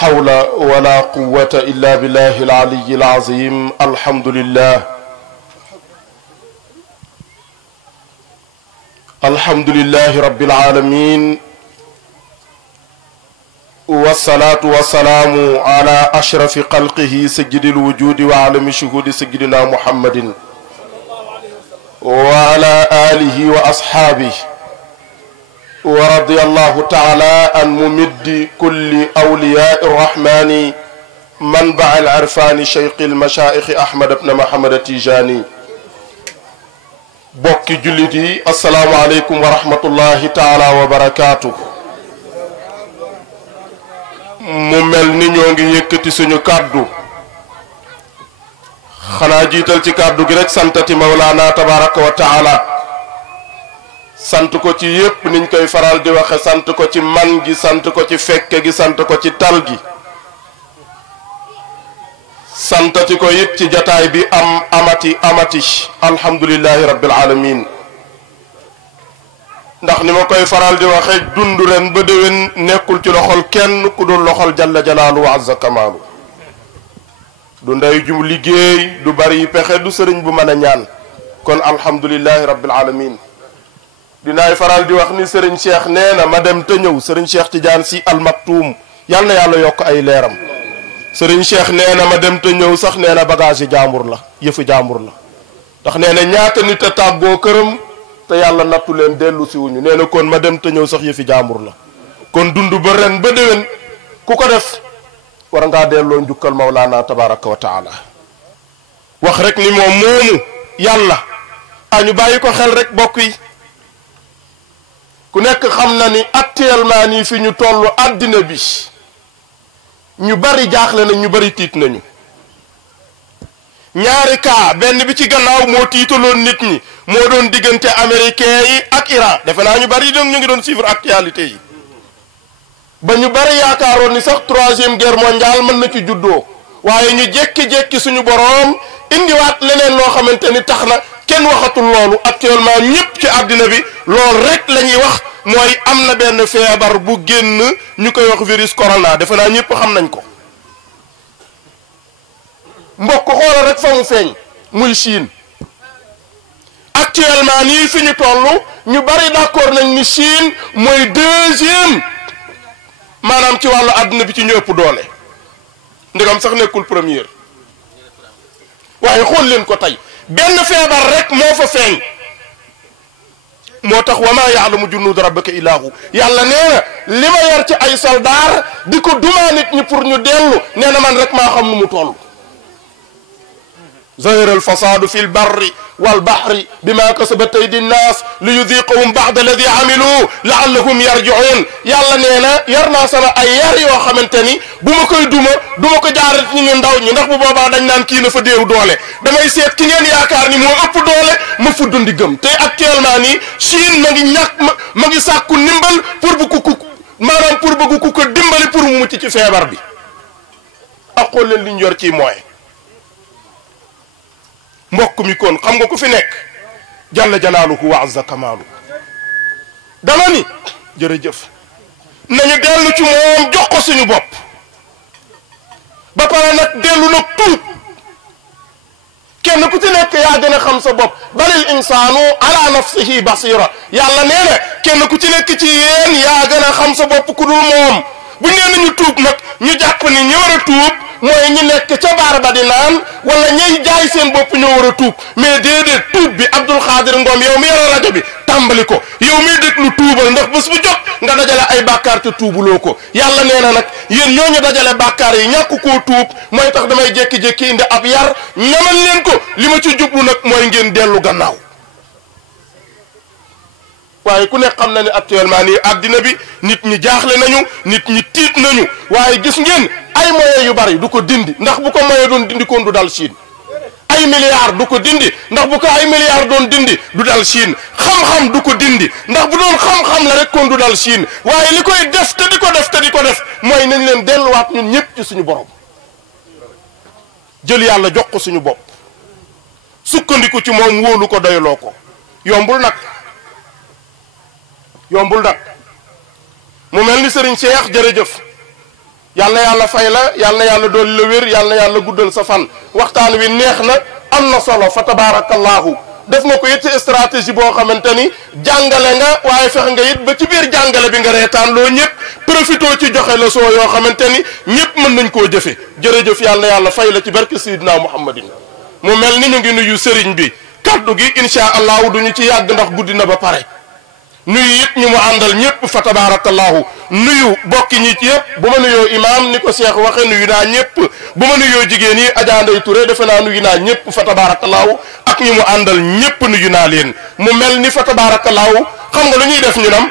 حول ولا قوة إلا بالله العلي العظيم. الحمد لله الحمد لله رب العالمين، والصلاة والسلام على أشرف خلقه سيد الوجود وعالم الشهود سيدنا محمد وعلى آله وأصحابه، ورضي الله تعالى عن ممد كل أولياء الرحمن منبع العرفان شيخ المشايخ أحمد بن محمد التيجاني. bokki jullit yi assalaamu aleykum wa rahmatullahi taala wa barakaatu. mu mel ni ñoo ngi yëkkati suñu kàddu, xanaa jiital ci kàddu gi rek santati mawlaana tabaraka wa taala, sant ko ci yépp niñ koy faral di waxe, sant ko ci man gi, sant ko ci fekke gi, sant ko ci tal gi, santati ko it ci jataay bi amati alhamdulillahi rabbil alamin. ndax ni ma koy faral di waxe, dund ren ba déwén nekkul ci loxol kenn ku dul loxol jalla jalaalu wa azza kamaalu. du ndey ju liggéey, du bari pexe, du sëriñ bu mën a ñaan. kon alhamdulillahi rabbil alamin. dinaay faral di wax ni sëriñ Cheikh nee na ma dem te ñëw, sëriñ Cheikh Tidiane Sy Al Maktoum yal na yàlla yokk ay leeram. sëriñ Cheikh nee na ma dem te ñëw sax nee na bagage yi jaambur la, yëfu jaambur la. ndax nee na ñaata nit a tàggoo këram te yàlla nattu leen dellu si wuñu. nee na kon ma dem te ñëw sax yëfi jaambur la. kon dund ba ren ba déwén ku ko def war ngaa delloo njukkal mawlaana tabaraka wa taala. wax rek ni moom moomu yàlla ñu bàyyi ko xel rek bokk yi. ku nekk xam na ni actuellement nii fi ñu tollu àddina bi ñu bari jaaxle nañ, ñu bari tiit nañu. ñaari cas, benn bi ci gannaaw moo tiitaloon nit ñi, moo doon diggante américain yi ak Iran. defe naa ñu bari ñu ngi doon suivre actualité yi ba ñu bari yaakaaroon ni sax 3e guerre mondiale mën na ci juddoo. waaye ñu jékki-jékki suñu boroom indiwaat leneen loo xamante ni tax na kenn waxatul loolu. actuellement ñëpp ci àddina bi loolu rek la ñuy wax, mooy am na benn feebar bu génn ñu koy wax virus corona. defe naa ñëpp xam nañ ko. mbokk xoolal rek fa mu feeñ, muy Chine. actuellement nii fi ñu toll ñu bari d'accord nañ ni Chine mooy 2e maanaam ci wàllu àdduna bi ci ñu ëpp doole. ndegam sax nekkul première. waaye xool leen ko tey, benn feebar rek moo fa feeñ. moo tax wa maa ya'lamu junuuda rabbika illaa hu. yàlla nee na li ma yar ci ay soldaar di ko dumaa nit ñi pour ñu dellu, nee na man rek maa xam nu mu toll. zahara alfasaadu fi lbarri walbahri bima kasabat aydi nnaas li yudiqahum ba'da alladi amilu laallahum yarji'un. yàlla nee na yar naa sama ay yar yoo xamante ni bu ma koy duma ko jaarat ñi ñu ndaw ñi, ndax bu boobaa dañ naan kii na fa déew doole. damay seet ki ngeen yaakaar ni moo ëpp doole ma fudd ndigam. te actuellement nii Chine ma ngi ma ngi sàkku ndimbal pour bu ku maanaam pour bëgg ku ko dimbali pour mu mucc ci feebar bi. ak xool leen li ñu yor ci moyen. mbokk mi kon xam nga ku fi nekk jalla jalaaluhu wa azza kamaalu. dama ni jërëjëf nañu dellu ci moom jox ko suñu bopp ba pare nag dellu nag tuub. kenn ku ci nekk yaa gën a xam sa bopp. balil insaanu ala nafsihi basira. yàlla nee na kenn ku ci nekk ci yéen yaa gën a xam sa bopp ku dul moom. bu nee nañu tuub nag ñu jàpp ni ñi war a tuub mooy ñi nekk ca baar ba di naan wala ñay jaay seen bopp ñoo war a tuub. mais déedéet, tuub bi Abdul Xaadir Ngom yow mi yore rajo bi tàmbali ko, yow miy déglu tuubal, ndax bés bu jot nga dajale ay bàkkaar te tuubuloo ko. yàlla nee na nag yéen ñooñu dajale bàkkaar yi ñàkk koo tuub mooy tax damay jékki-jékki indi ab yar ñamal leen ko. li ma ci jublu nag mooy ngeen dellu gannaaw. waaye ku nekk xam na ne actuellement nii àddina bi nit ñi jaaxle nañu, nit ñi tiit nañu. waaye gis ngeen ay moyens yu bari du ko dindi, ndax bu ko moyen doon dindi koon du dal Chine. ay milliards du ko dindi, ndax bu ko ay milliards doon dindi du dal Chine. xam-xam du ko dindi, ndax bu doon xam-xam la rek koon du dal Chine. waaye li koy def te di ko def mooy nañ leen delluwaat ñun ñëpp ci suñu borom. jël yàlla jox ko suñu bopp, sukkandiku ci moom, wóolu ko, doyloo ko. yombul nag mu mel ni Serigne Cheikh jërëjëf yàlla na yàlla fay la yàlla na yàlla dool la wér yàlla na yàlla guddal sa fan waxtaan wi neex na am na solo fa tabarakallahu def nga ko it stratégie boo xamante ni jàngale nga waaye fex nga it ba ci biir jàngale bi nga reetaan loo ñëpp profité ci joxe leçon yoo xamante ni ñëpp mën nañ koo jëfe jërëjëf yàlla na yàlla fay la ci barke Seydina Muhammadin mu mel ni ñu ngi nuyu sëriñ bi kaddu gi insha allahu duñu ci yàgg ndax guddi na ba pare nuyu it ñu mu àndal ñëpp fa tabarakallahu nuyu bokki ñi ci yëpp bu ma nuyoo imaam ni ko Cheikh waxe nuyu naa ñëpp bu ma nuyoo jigéen yi Adja Ndeye Touré defe naa nuyu naa ñëpp fa tabarakallahu ak ñi mu àndal ñëpp nuyu naa leen mu mel ni fa tabarakallahu xam nga lu ñuy def ñu nam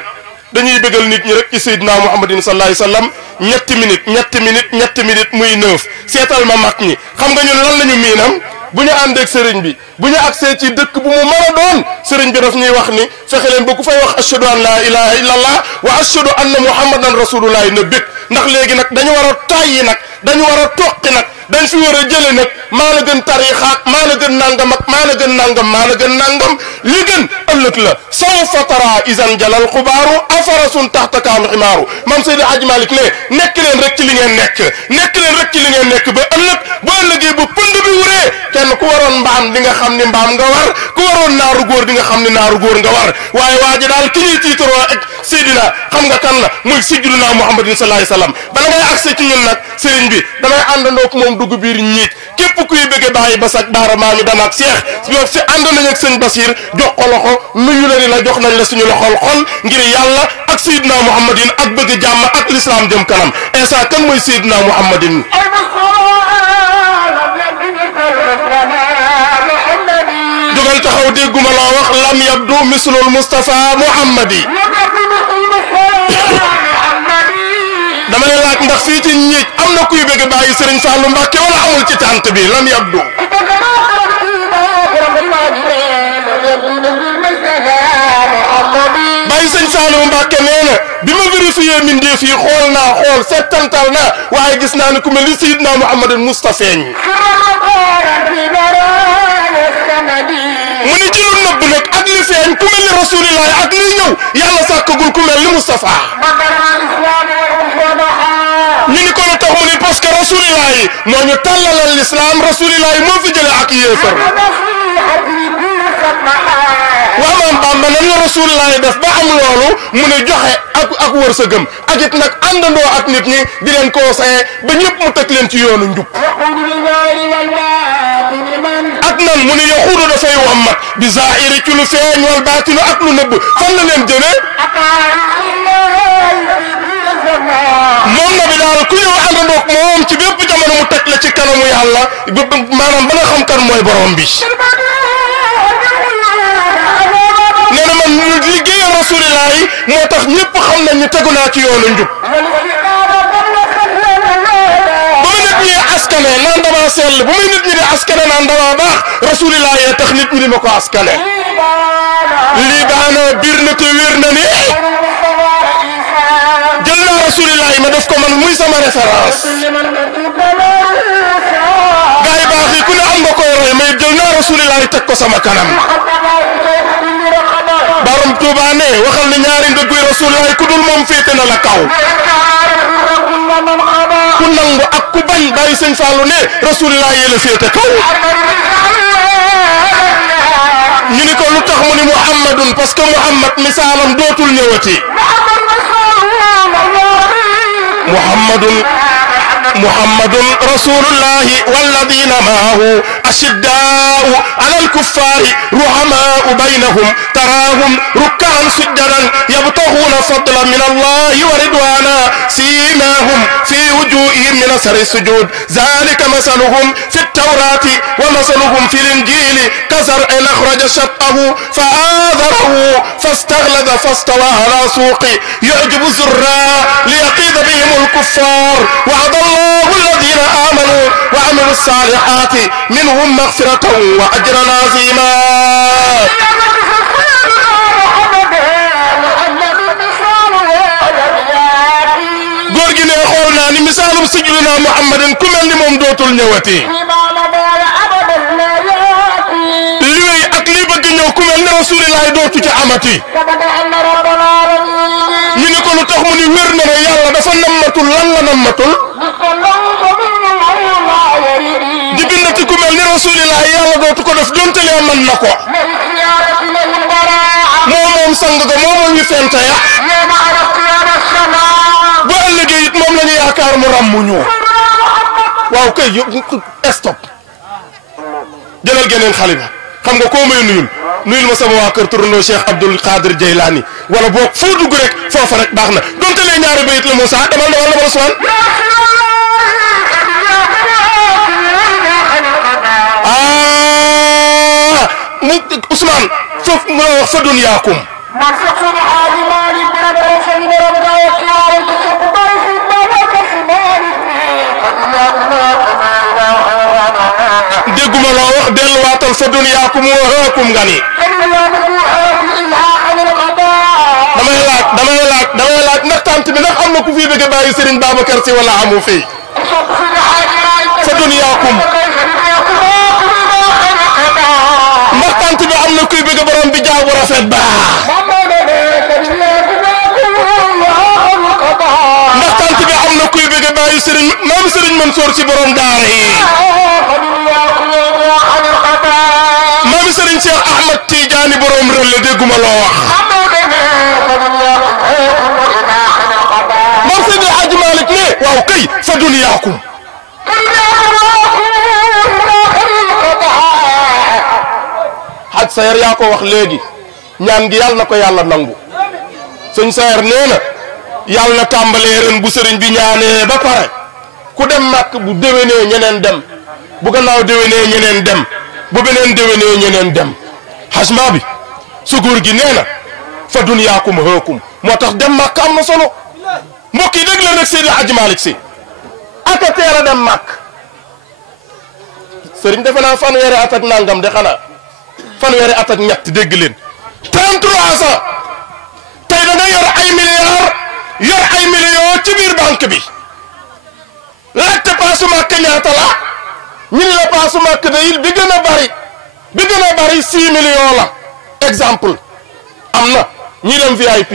dañuy bëggal nit ñi rek ci Seydina Muhammadin sallallahu alayhi wasallam ñetti minute muy 9 seetal ma mag ñi xam nga ñun lan lañu miinam bu ñu àndeeg sëriñ bi bu ñu agsee ci dëkk bu mu mën a doon sëriñ bi daf ñuy wax ni fexe leen ba ku fay wax ashhadu an la ilaha illallah wa ashhadu anna muhammadan rasulullah na bég ndax léegi nag dañu war a tàyyi nag dañu war a toqi nag dañ fi war a jële nag maa la gën tariixaak maa la gën nangam ak maa la gën nangam maa la gën nangam li gën ëllëg la sawfa tara isan jalal xubaaru afarasun taxta kaanu ximaaru maam Seydi Hadji Malick ne nekk leen rek ci li ngeen nekk leen rek ci li ngeen nekk ba ëllëg bu ëllëgee bu pënd bi wuree kenn ku waroon mbaam di nga xam ni mbaam nga war ku waroon naaru góor di nga xam ni naaru góor nga war waaye waa ji daal ki ñuy tiitaroo ak Seydina xam nga kan la muy Sayyidina Muhammadin sallallahu alayhi wasallam bala ngay accès ci ñun nag sëriñ bi damay àndandoo ko moom dugg biir ñiit képp kuy bëgge bàyyi ba sak baara maami danaak Cheikh ñoo fi ànd nañ ak sëñ Basir jox ko loxo nuyu la ni la jox nañ la suñu loxol xol ngir yàlla ak Seydina Muhammadin ak bëgg jàmm ak l'islam jëm kanam Isa kan mooy Seydina Muhammadin jógal taxaw dégguma laa wax lam yabdu mislul Mustafa Muhammadi damay laaj ndax fii ci ñiij am na kuy bëgg bàyyi Serigne Fallou Mbacké wala amul ci tànt bi lam yabdu bàyyi Serigne Fallou Mbacké nee na bi ma vérifié mindee fii xool naa xool settantal naa waaye gis naa ne ku mel ni Seydina Mouhamadou Moustapha mu ni ci lu nëbb nag ak li feeñ ku mel ni Rasulullah ak liy ñëw yàlla sàkkagul ku mel ni Moustapha ñu ni ko lu tax mu ni parce que Rasulullah yi moo ñu tàllalal l'islam Rasulullah yi moo fi jële ak yéefar waa maam Bamba nan la Rasulullah yi def ba am loolu mu ne joxe ak wërsëgam ak it nag àndandoo ak nit ñi di leen conseiller ba ñëpp mu teg leen ci yoonu njub ak nan mu ne yaxuudu dafay wammat bi zahiri ci lu feeñ wal baatinu ak lu nëbb fan la leen jëlee moom na bi daal ku ñëw àndandoog moom ci bépp jamono mu teg la ci kanamu yàlla maanaam ba nga xam kan mooy borom bi nee na man liggéeyal Rasulullah yi moo tax ñëpp xam nañ ni tegu naa ci yoonu njub ba ma nit ñi askane naan dama sell bu muy nit ñi di askane naan dama baax Rasulullah yee tax nit ñi di ma ko askane lii daana biir na te wér na ni jël naa Rasulullah yi ma def ko man muy sama référence gars yi baax yi ku ne am nga koy roy mais jël naa Rasulullah yi teg ko sama kanam Borom Tuuba ne waxal ni ñaari ndëgguy Rasulullah ku dul moom féete na la kaw ku nangu ak ku bañ bàyyi sëñ Fallou ne Rasulullah yee la féete kaw ñu ni ko lu tax mu ni Muhammadun parce que Muhammad misaalam dootul ñëwati محمد رسول الله والذين معه أشداء على الكفار رحماء بينهم تراهم ركعا سجدا يبتغون فضلا من الله ورضوانا سيماهم في وجوههم من أثر السجود ذلك مثلهم في التوراة ومثلهم في الإنجيل كزرع أخرج شطأه فآذره فاستغلظ فاستوى على سوقه يعجب الزراع ليقيظ بهم الكفار وعد الله الذين آمنوا وعملوا الصالحات منهم مغفرة وأجرا عظيما góor gi ne xool naa ni misaalum Sayyidina Muhammadin ku mel ni moom dootul ñëwati li wéy ak li bëgg ñëw ku mel ni Rasulullah dootu ci amati ñu ni ko lu tax mu ni wér na ne yàlla dafa nammatul lan la nammatul dootu ko def donte lee mën na ko moom sang ga moom ñu fente ya bu ëllëgee it moom la ñu yaakaar mu ràmmu ñu waaw kay stop jëlal geneen xaliba xam nga koo may nuyul ma sama waa kër turandoo Cheikh Abdul Qadir Jeylaani wala boog foo dugg rek foofa rek baax na donte lee ñaari bayit la Moussa demal Ousmane Ousmane foofu mu wax fa dunyaakum dégguma loo wax delluwaatal fa dunyaakum wa haakum nga ni damay laaj ndax tant bi ndax am na ku fi bëgg a bàyyi Serigne Babacar Sy wala amu fi fa dunyaakum ndax tant bi am na kuy bëgg borom bi jaaw bu rafet baax ndax tant bi am na kuy bëgg bàyyi Serigne maam Serigne Mansour ci borom daara yi maam Serigne Cheikh Ahmad Tidiane borom rëlle dégguma loo wax maam Seydi Hadji Malick ne waaw kay fa dunyaakum Hadj Sayer yaa ko wax léegi ñaan gi yàlla na ko yàlla nangu sëñ Sayer nee na yàlla na tàmbalee ren bu sëriñ bi ñaanee ba pare ku dem màkk bu déwénee ñeneen dem bu gannaaw déwénee ñeneen dem bu beneen déwénee ñeneen dem xasma bi su góor gi nee na fa dunyaakum haakum moo tax dem màkk am na solo mbokk yi dégg leen rek Seydi Hadji Malick Sy aka teel a dem màkk sëriñ defe naa fanweeri at ak nangam de xanaa fanweeri at ak ñett dégg leen 33 ans tey da nga yor ay milliards yor ay millions ci biir banque bi laajte paasu màkk ñaata la ñu ne la paasu màkk day bi gën a bari 6 millions la exemple am na ñi dem VIP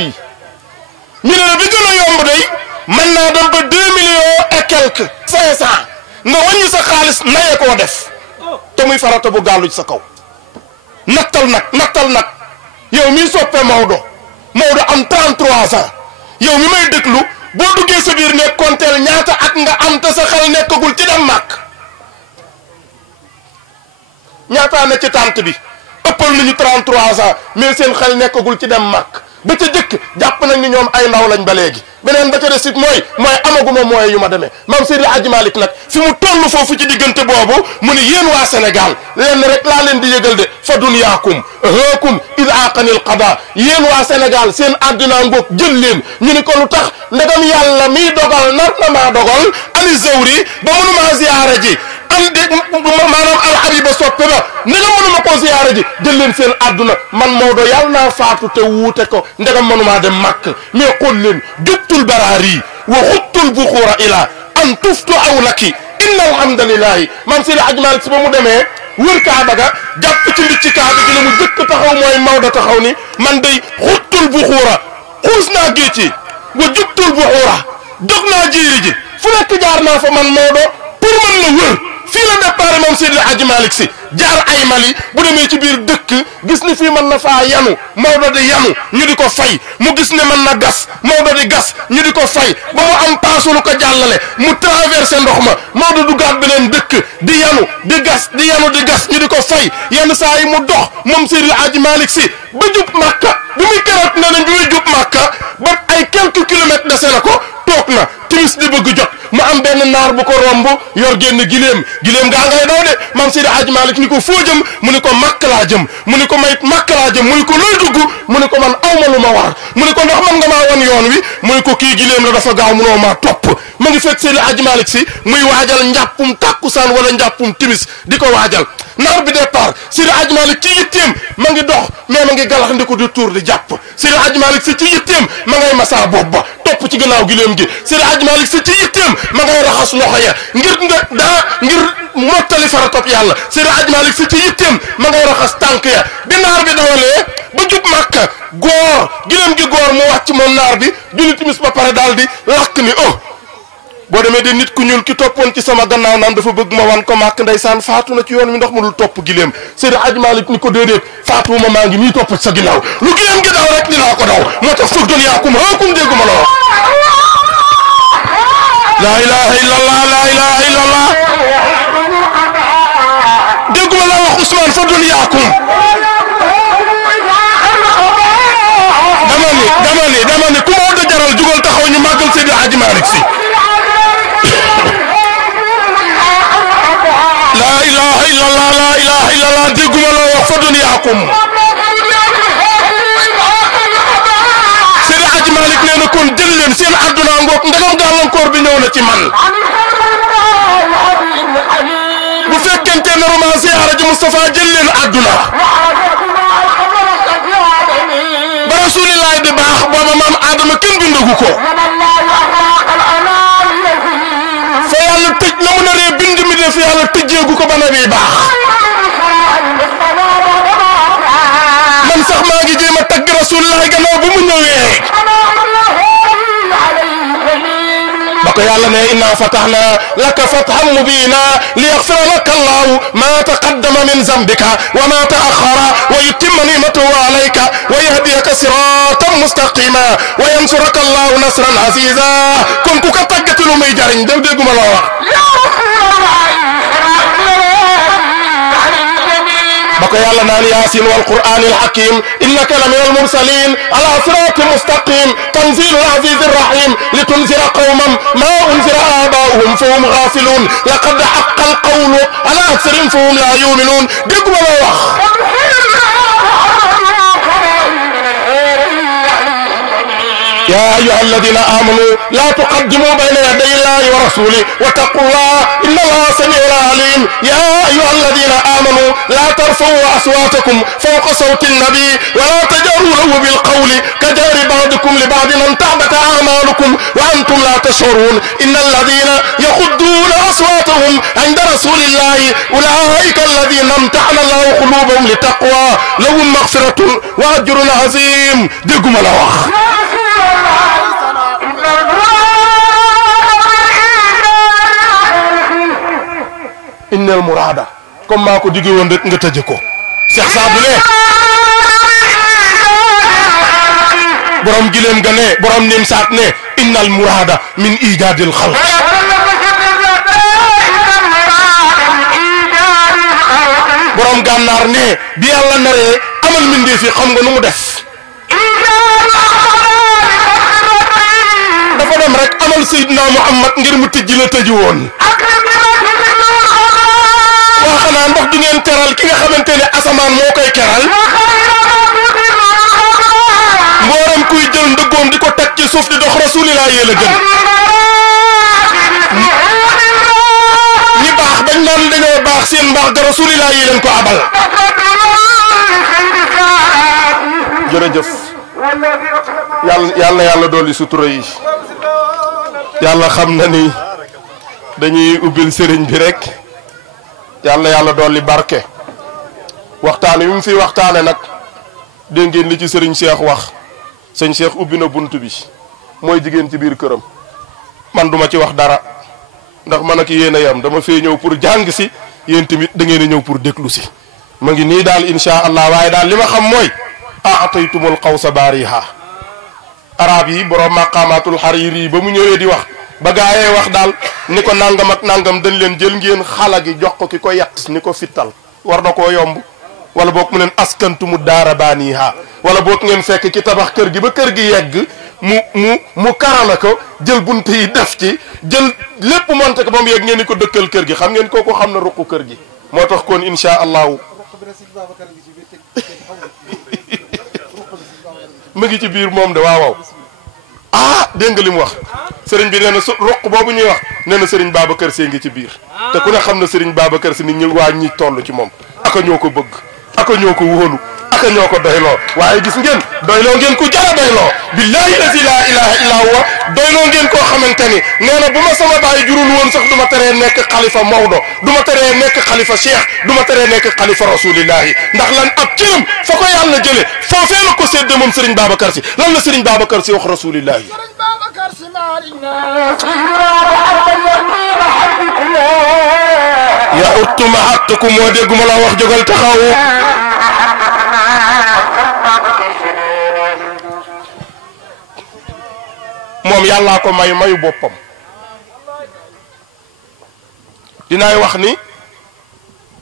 ñu ne la bi gën a yomb day mën naa dem ba 2 millions et quelque 500 nga wàññi sa xaalis naye koo def te muy farata bu gàllu ci sa kaw nattal nag yow mi soppe Maodo am 33 ans yow mi may déglu boo duggee sa biir nekk konteel ñaata at nga am te sa xel nekkagul ci dem màkk ñaata na ci tànt bi ëppal nañu 33 ans mais seen xel nekkagul ci dem màkk ba ca jëkk jàpp nañ ni ñoom ay ndaw lañ ba léegi beneen ba ca des it mooy amaguma mooy yu ma demee maam Seydi Hadji Malick nag fi mu toll foofu ci diggante boobu mu ni yéen waa Sénégal leen rek laa leen di yëgal de fa dunyaakum haakum id aqanil qada yéen waa Sénégal seen àddina ngoog jël leen ñu ni ko lu tax ndegam yàlla miy dogal nar na maa dogal ani zawri ba mënumaa ziyaara ji am de maanaam alxabiba soppe ba ni nga mënuma koo ziyaara ji jël leen seen àdduna man Maodo yàlla naa faatu te wuute ko ndegam mënumaa dem màkk mais xool leen jubtul baraari wa xuttul buxuura ila an tuftu aw laki inna alhamdulillahi maam Seydi Hadji Malick Sy ba mu demee wër kaaba ga jàpp ci mbicci kaaba gi la mu jëkk taxaw mooy Maodo taxaw ni man day xuttul buxuura xuus naa géej ci wa jubtul buxuura dog naa jiiri ji fu nekk jaar naa fa man Maodo pour man la wër fii la départ moom Seydi Hadji Malick Sy jaar ay Mali bu demee ci biir dëkk gis ni fii mën na faa yanu Maodo di yanu ñu di ko fay mu gis ne mën na gas Maodo di gas ñu di ko fay ba mu am paasu lu ko jàllale mu traversé ndox ma Maodo duggaat beneen dëkk di yanu di gas di yanu di gas ñu di ko fay yenn saa yi mu dox moom Seydi Hadji Malick Sy ba jub Màkka bi muy keroog ne nañ bi muy jub Màkka ba ay quelques kilomètres dese na ko toog na timis di bëgg jot mu am benn naar bu ko romb yor génn gileem gaa ngay daw de maam Seydi Hadji Malick ni ko foo jëm mu ni ko màkk laa jëm mu ni ko mayit màkk laa jëm mu ni ko looy dugg mu ni ko man awma lu ma war mu ni ko ndax man nga maa wan yoon wi mu ni ko kii gileem la dafa gaaw munoo maa topp ma ngi fekk Seydi Hadji Malick Sy muy waajal njàppum tàkkusaan wala njàppum timis di ko waajal naar bi départ Seydi Hadji Malick ci yitteem ma ngi dox mais ma ngi galax ndi ko di tuur di jàpp Seydi Hadji Malick Sy ci yitteem ma ngay masa bopp ba topp ci gannaaw gileem gi Seydi Hadji Malick Sy ci yitteem ma ngay raxas loxo ya ngir mottali faratop yàlla Seydi Hadji Malick Sy ci yitteem ma ngay raxas tànk ya bi naar bi dawalee ba jub Màkka góor gileem gi góor mu wàcc moom naar bi julli timis ba pare daal di lakk ni boo demee de nit ku ñuul ki toppoon ci sama gannaaw naan dafa bëgg ma wan ko màkk ndeysaan faatu na ci yoon wi ndax mu dul topp gileem Seydi Hadji Malick ni ko déedéet faatu ma maa ngi nii topp ci sa ginnaaw lu gileem gi daw rek dinaa ko daw moo tax foog doon yaakum haakum dégguma la wax laa ilaha illallah laa ilaha illallah dégguma la wax Ousmane foog doon yaakum dama ni ku ma wut a jaral jugal taxaw ñu màggal Seydi Hadji Malick Sy la ilaha illallah la ilaha illallah dégguma la wax fa duniyaakum Seydi Hadji Malick nee na kon jël leen seen àdduna ngoog ndagam gàllankoor bi ñëw na ci man bu fekkente ne romancé Alaaji Moustapha jël leen àdduna ba rasulillahi di baax booba maam Adama kenn bindagu ko fa yàlla tëj na mu naree bind mi def yàlla tëjjeegu ko ba na bi baax man sax maa ngi jéem a tagg rasulillahi gannaaw bu mu ñëwee ba ko yàlla ne inna fatahna laka fathan mubina liyaghfira laka allahu ma taqaddama min zambika wa ma ta'akhkhara wa yutimma ni'matahu alayka wa yahdiyaka siratan mustaqima wa yansuraka allahu nasran aziza kon ku ko tàggati lu muy jariñ dem dégguma la wax bako yàlla naan yaasin wal qur'anil hakim innaka la minal mursalin ala siratin mustaqim tanzilul azizir rahim litunzira qawman ma unzira aba'uhum fahum ghafilun laqad haqqa al qawlu ala aktharihim fahum la yu'minun dégguma la wax يا أيها الذين آمنوا لا تقدموا بين يدي الله ورسوله واتقوا الله إن الله سميع عليم يا أيها الذين آمنوا لا ترفعوا أصواتكم فوق صوت النبي ولا تجهروا له بالقول كجهر بعضكم لبعض أن تحبط أعمالكم وأنتم لا تشعرون إن الذين يغضون أصواتهم عند رسول الله أولئك الذين امتحن الله قلوبهم للتقوى لهم مغفرة وأجر عظيم دقم الأوخ innal murada comme maa ko digge woon rek nga tëje ko Cheikh Saadu ne borom gileem ga ne borom nim saat ne innal murada min ijadil xalq borom gànnaar ne bi yàlla naree amal mindee fi xam nga nu mu def dafa dem rek amal Seydina Muhammad ngir mu tëjji la tëji woon waa xanaa ndax du ngeen teral ki nga xamante ne asamaan moo koy keral mboolem kuy jël ndëggoom di ko teg ci suuf di dox rasulillah yee la gën ñi baax bañ naan dañoo baax seen mbaax ga rasulillah yi leen ko abal jërëjëf yàlla dolli sutura yi yàlla xam na ni dañuy ubbil sëriñ bi rek yàlla dolli barke waxtaane bi mu fi waxtaane nag dégg ngeen li ci sëriñ Cheikh wax sëñ Cheikh ubbi na bunt bi mooy jigéen ci biir këram man duma ci wax dara ndax man ak yéen a yam dama fee ñëw pour jàng si yéen tamit da ngeen a ñëw pour déglu si ma ngi nii daal insha allah waaye daal li ma xam mooy ataytumul qawsa bariha arab yi borom maqamatul hariri yi ba mu ñëwee di wax ba gaayee wax daal ni ko nangam ak nangam dañ leen jël ngeen xala gi jox ko ki ko yàq ni ko fittal war na koo yomb wala boog mu leen askantumu daara baaniha wala boog ngeen fekk ci tabax kër gi ba kër gi yegg mu karala ko jël bunt yi def ci jël lépp monte ko ba mu yegg ngeen ni ko dëkkal kër gi xam ngeen kooku xam na ruqu kër gi moo tax kon insha allahu mu ngi ci biir moom de waaw ah dégg nga li mu wax sëriñ bi nee na su roq boobu ñuy wax nee na sëriñ Babacar Sy ngi ci biir te ku ne xam na sëriñ Babacar Sy nit ñi waa ñi toll ci moom aka ñoo ko bëgg aka ñoo ko wóolu aka ñoo ko doyloo waaye gis ngeen doyloo ngeen ku jara doyloo billahi lazi la ilaha illa huwa doyloo ngeen koo xamante ni nee na bu ma sama baay jurul woon sax du ma teree nekk xalifa Maodo du ma teree nekk xalifa Cheikh du ma teree nekk xalifa rasulillahi ndax lan ab cëram fa ko yàlla jële foofee la ko séddee moom sëriñ Babacar Sy lan la sëriñ Babacar Sy wax rasulillahi ya uttu mahattuku moo dégguma la wax jógal taxaw moom yàllaa ko mayu boppam dinaay wax ni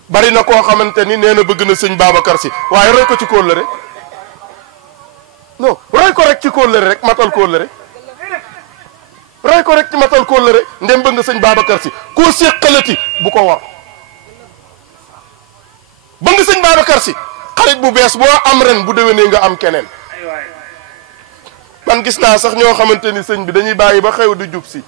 bari na koo xamante ni nee na bëgg na sëñ Babacar Sy waaye roy ko ci kóllëre non roy ko rek ci kóllëre rek matal kóllëre roy ko rek ci matal kóllëre ndem bëgg nga sëñ Babacar Sy koo séqalati bu ko war bëgg nga sëñ Babacar Sy xarit bu bees boo am ren bu déwénee nga am keneen man gis naa sax ñoo xamante ni sëñ bi dañuy bàyyi ba xew di jub si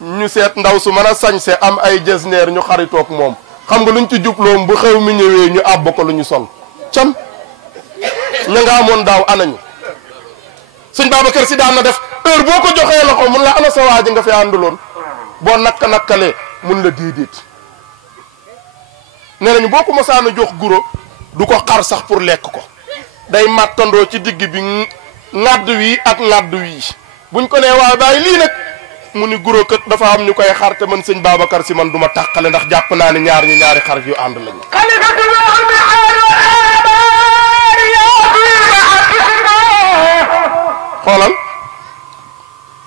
ñu seet ndaw su mën a sañse am ay jesneer ñu xaritoog moom xam nga luñ ci jubloom bu xew mi ñëwee ñu àbb ko lu ñu sol cam ña nga amoon daaw anañu sëñ Babacar Sy daan na def heure boo ko joxee loxo mun la ana sa waa ji nga fi ànduloon boo nakkalee mun la déedéet nee nañu boo ko mosaan a jox guro du ko xar sax pour lekk ko day màttandoo ci digg bi ŋàdd wi ak ŋàdd wi buñ ko nee waaye bàyyi lii nag mu ni guro kët dafa am ñu koy xar te man sëñ Babacar Sy man du ma tàqale ndax jàpp naa ni ñaari xar yu ànd lañu xoolal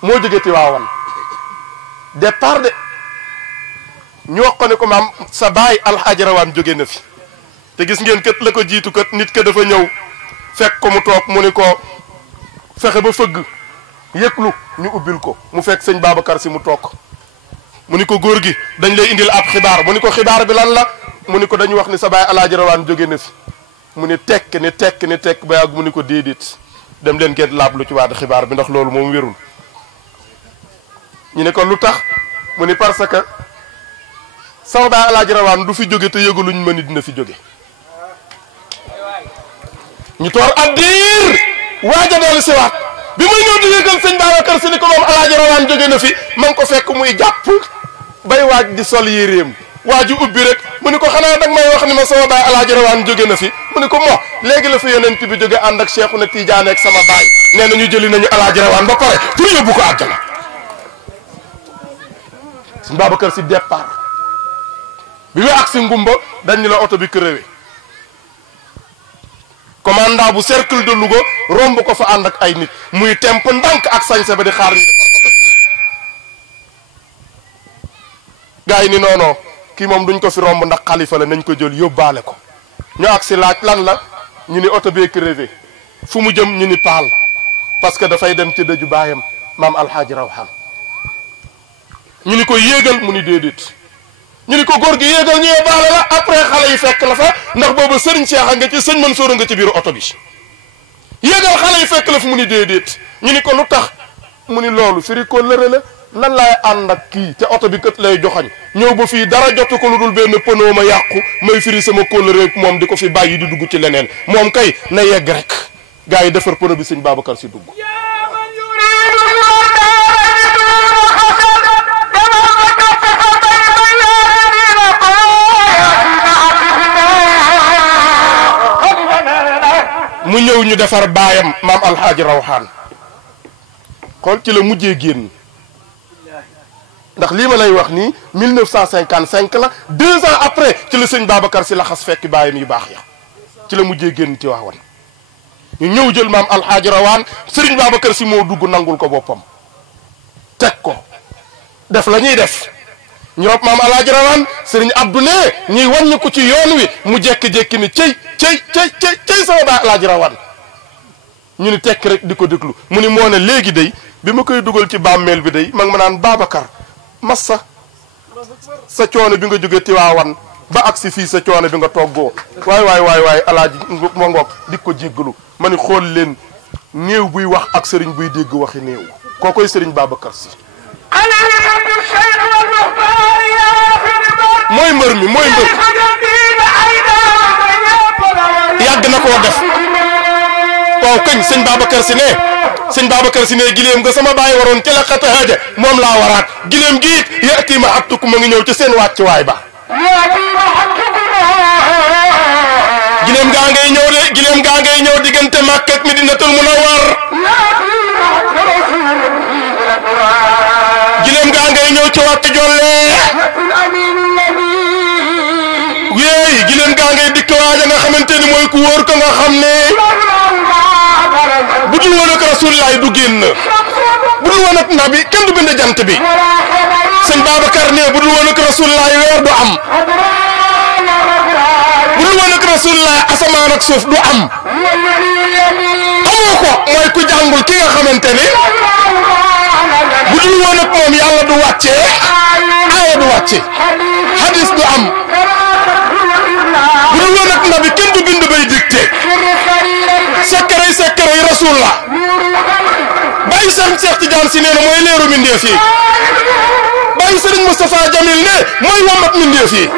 moo jóge Tiwaawan départ de ñu wax ko ne ko maam sa baay alxaaji rawaan jóge na fi te gis ngeen kët la ko jiitu kët nit ka dafa ñëw fekk ko mu toog mu ni ko fexe ba fëgg yëglu ñu ubbil ko mu fekk sëñ Babacar Sy mu toog mu ni ko góor gi dañ lay indil ab xibaar mu ni ko xibaar bi lan la mu ni ko dañu wax ni sa baay alxaaji rawaan jóge na fi mu ni tekk ni tekk ba yàgg mu ni ko déedéet dem leen ngeen laab lu ci waat xibaar bi ndax loolu moom wérul ñu ne ko lu tax mu ni parce que sama baay alaaji rawaan du fi jóge te yëgaluñ ma ni dina fi jóge ñu toor ab diir waaja doolu siwaat bi may ñëw di yëgal sëñ Babacar Sy ni ko moom alaaji rawaan jóge na fi ma ngi ko fekk muy jàpp bay waaj di sol yéreem waaju ubbi rek mu ni ko xanaa dag may wax ni ma sama baay alaaji rawaan jóge na fi mu ni ko mo léegi la fi yonent bi jóge ànd ak Cheikhouna Tidiane ak sama baay nee na ñu jëli nañu alaaji rawaan ba pare pour yóbbu ko àjjana sëñ Babacar Sy départ bi mu agsi ngumba dañ ni la oto bi crevé commandant bu cercle de Louga romb ko fa ànd ak ay nit muy temp ndànk ak sañse ba di xaar ñu defar oto bi gars yi ni noonoo kii moom duñ ko fi romb ndax xalifa la nañ ko jël yóbbaale ko ñu agsi laaj lan la ñu ni oto bee crevé fu mu jëm ñu ni paal parce que dafay dem ci dëju baayam maam alxaaji rawaan ñu ni ko yéegal mu ni déedéet ñu ni ko góor gi yéegal ñu yóbbaale la après xale yi fekk la fa ndax boobu sëriñ Cheikh a nga ci sëñ Mansour a nga ci biir oto bi yéegal xale yi fekk la fa mu ni déedéet ñu ni ko lu tax mu ni loolu firi ko lëre la nan laay ànd ak kii te oto bi kët lay joxañ ñëw ba fii dara jotu ko lu dul benn pënoo ma yàqu may firi sama kóllëre moom di ko fi bàyyi di dugg ci leneen moom kay na yegg rek gars yi defar pëno bi sëñ Babacar Sy dugg mu ñëw ñu defar baayam maam alxaaji rawaan xool ci la mujjee génn ndax lii ma lay wax nii 1955 la 2 ans après ci la sëñ Babacar Sy la xas fekk baayam yu baax ya ci la mujjee génn ci waawan ñu ñëw jël maam alxaaji rawaan sëriñ Babacar Sy moo dugg nangul ko boppam teg ko def la ñuy def ñu rob maam alxaaji rawaan sëriñ Abdou ne ñuy wàññi ko ci yoon wi mu jékki-jékki ni cey sama baay alxaaji rawaan ñu ni tekk rek di ko déglu mu ni moo ne léegi day bi ma koy dugal ci bàmmeel bi day ma ngi ma naan Babacar massa sa coono bi nga jóge Tiwaawan ba agsi fii sa coono bi nga toggoo waay alaaji ma ngoog di ko jéggalu ma ni xool leen néew buy wax ak sëriñ buy dégg waxi néew koo koy sëriñ Babacar Sy mooy mbër mi mooy mbër yàgg na koo def waaw kañ sëñ Babacar Sy ne gileem nga sama baay waroon ca la xata haja moom laa waraat gileem gi it yati ma abtuku ma ngi ñëw ci seen wàccuwaay ba gileem gaa ngay ñëw diggante Makka ak Madinatul Munawwar gileem gaa ngay ñëw ci waxtu jolle wéey gileem gaa ngay dikk waaja nga xamante ni mooy ku wóor ko nga xam ne bu dul woon ak Rasulullaay du génn bu dul woon ak nabi kenn du bind jant bi sëñ Babacar ne bu dul woon ak Rasulullaay weer du am bu dul woon ak Rasulullaay asamaan ak suuf du am amoo ko mooy ku jàngul ki nga xamante ni bu dul woon ak moom yàlla du wàccee aaya du wàcce hadis du am bu dul woon ak nabi kenn du bind bay dicté secret yi rasul la bàyyi sëriñ Cheikh Tidiane si nee na mooy leeru mindeef yi bàyyi sëriñ Moustapha Jamil ne mooy womat mindeef yi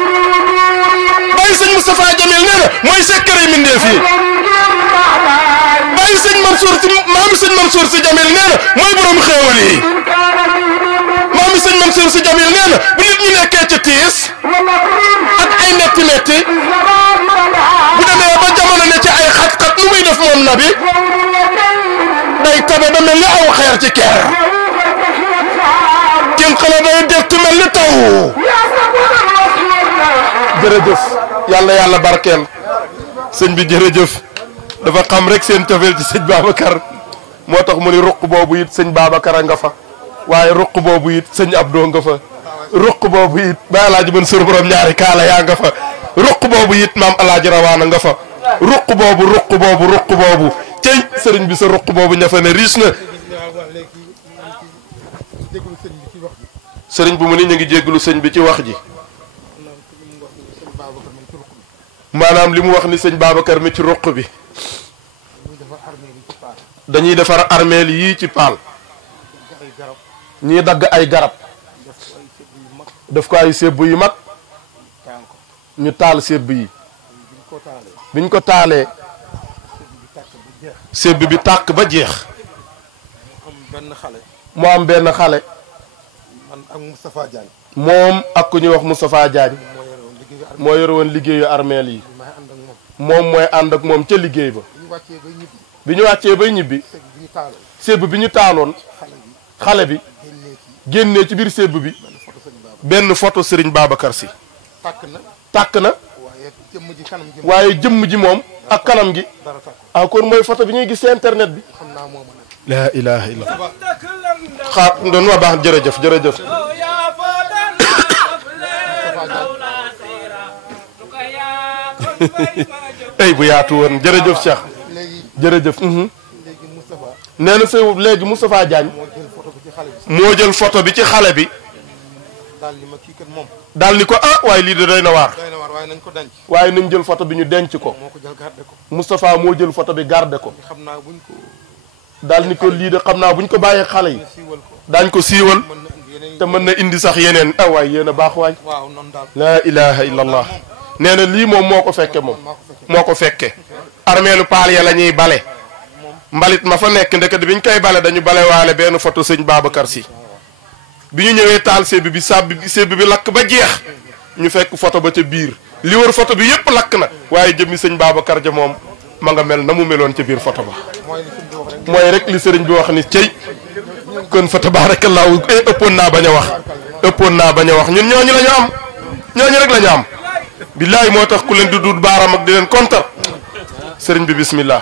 bàyyi sëriñ Moustapha Jamil nee na mooy secret yi mindeef yi bàyyi sëriñ Mansour si maami sëriñ Mansour si Jamil nee na mooy borom xéewal yi maami sëriñ Mansour si Jamil nee na bu nit ñi nekkee ci tiis ak ay metti bu demee ba jamono ne ci ay xat-xat lu muy def moom nabi day tabe ba mel ni aw xeer ci keer kenn xale day def mel ni taw jërëjëf yàlla barkeel sëñ bi jërëjëf dafa xam rek seen cofeel ci sëñ Babacar moo tax mu ni ruq boobu it sëñ Babacar a nga fa waaye ruq boobu it sëñ Abdou nga fa ruq boobu it ba alaaji mën sur borom ñaari kaala yaa nga fa ruq boobu it maam alaaji rawaana nga fa ruq boobu cey sëriñ bi sa ruq boobu ña fa ne riis na sëriñ bu mu ni ñu ngi jégglu sëñ bi ci wax ji maanaam li mu wax ni sëñ Babacar mi ci ruq bi dañuy defar armeel yii ci paal ñii dagg ay garab def ko ay sébb yu mag ñu taal sébb yi biñ ko taalee sébb bi tàkk ba jeex mu am benn xale moom ak ku ñuy wax Moustapha Diagne moo yore woon liggéeyu armeel yi moom mooy ànd ak moom ca liggéey ba bi ñu wàccee bay ñibbi sébb bi ñu taaloon xale bi génnee ci biir sébb bi benn photo Serigne Babacar Sy tàkk na waaye jëmm ji moom ak kanam gi encore mooy photo bi ñuy gis ci internet bi laa ilaha illallah xaar doon waa baax jërëjëf ay bu yaatu woon jërëjëf Cheikh jërëjëf nee na sa léegi Moustapha Diagne moo jël photo bi ci xale bi daal ni ko ah waaye lii de doy na waar waaye nañ jël photo bi ñu denc ko Moustapha moo jël photo bi garde ko daal ni ko lii de xam naa buñ ko bàyyee xale yi daañ ko siiwal te mën na indi sax yeneen ah waay yéen a baax waay laa ilaha illallah nee na lii moom moo ko fekke moom moo ko fekke armeelu paal ya la ñuy bale mbalit ma fa nekk ndeket bi ñu koy bale dañu bale waale benn photo sëñ Babacar Sy bi ñu ñëwee taal sébb bi sébb bi lakk ba jeex ñu fekk photo ba ca biir li wër photo bi yépp lakk na waaye jëmmi sëñ Babacar ja moom ma nga mel na mu meloon ca biir photo ba mooy rek li sëriñ bi wax ni cey kon fa tabaarakallaahu ëppoon naa bañ a wax ñun ñooñu la ñu am ñooñu rek la ñu am billaay moo tax ku leen di duut baaram ak di leen kontar sëriñ bi bismillah